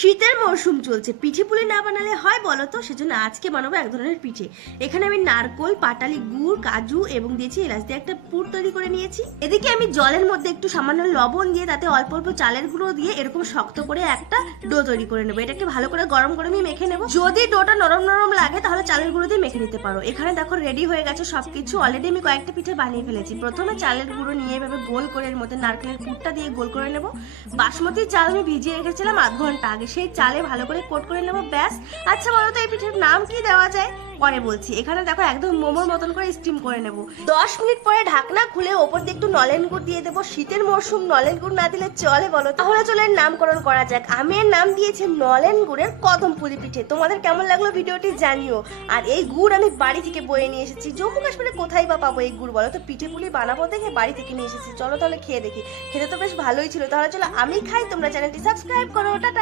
শীতের মরশুম চলছে, পিঠে পুলি না বানালে হয় বলো তো? সেজন্য আজকে বানাবো এক ধরনের পিঠে। এখানে আমি নারকোল, পাটালি গুড়, কাজু এবং দিয়েছি এলাচ দিয়ে একটা পুর তৈরি করে নিয়েছি। এদিকে আমি জলের মধ্যে একটু সামান্য লবণ দিয়ে তাতে অল্প অল্প চালের গুঁড়ো দিয়ে এরকম শক্ত করে একটা ডো তৈরি করে নেবো। এটাকে ভালো করে গরম করে আমি মেখে নেবো। যদি ডোটা নরম নরম লাগে তাহলে চালের গুঁড়ো দিয়ে মেখে নিতে পারো। এখানে দেখো রেডি হয়ে গেছে সবকিছু। অলরেডি আমি কয়েকটা পিঠে বানিয়ে ফেলেছি। প্রথমে চালের গুঁড়ো নিয়ে এভাবে গোল করে এর মধ্যে নারকেলের পুরটা দিয়ে গোল করে নেবো। বাসমতি চাল আমি ভিজিয়ে রেখেছিলাম আধ ঘন্টা আগে, সেই চালে ভালো করে কোট করে নেবো, ব্যাস। আচ্ছা বলো তো এই পিঠের নাম কি দেওয়া যায়? পরে বলছি। এখানে দেখো একদম মোমোর মতন করে স্টিম করে নেব। 10 মিনিট পরে ঢাকনা খুলে ওপর দিয়ে একটু নলেন গুড় দিয়ে দেবো। শীতের মরশুম নলেন গুড় না দিলে চলে বলো? তাহলে চলে এর নামকরণ করা যাক। আমি এর নাম দিয়েছি নলেন গুড়ের কদম পুলি পিঠে। তোমাদের কেমন লাগলো ভিডিওটি জানিও। আর এই গুড় আমি বাড়ি থেকে বয়ে নিয়ে এসেছি। জম্মু কাশ্মীরে কোথায় বা পাবো এই গুড় বলো তো? পিঠে পুলি বানাবো দেখে বাড়ি থেকে নিয়ে এসেছি। চলো তাহলে খেয়ে দেখি। খেতে তো বেশ ভালোই ছিল। তাহলে চলো আমি খাই, তোমরা চ্যানেলটি সাবস্ক্রাইব করো। টাটা।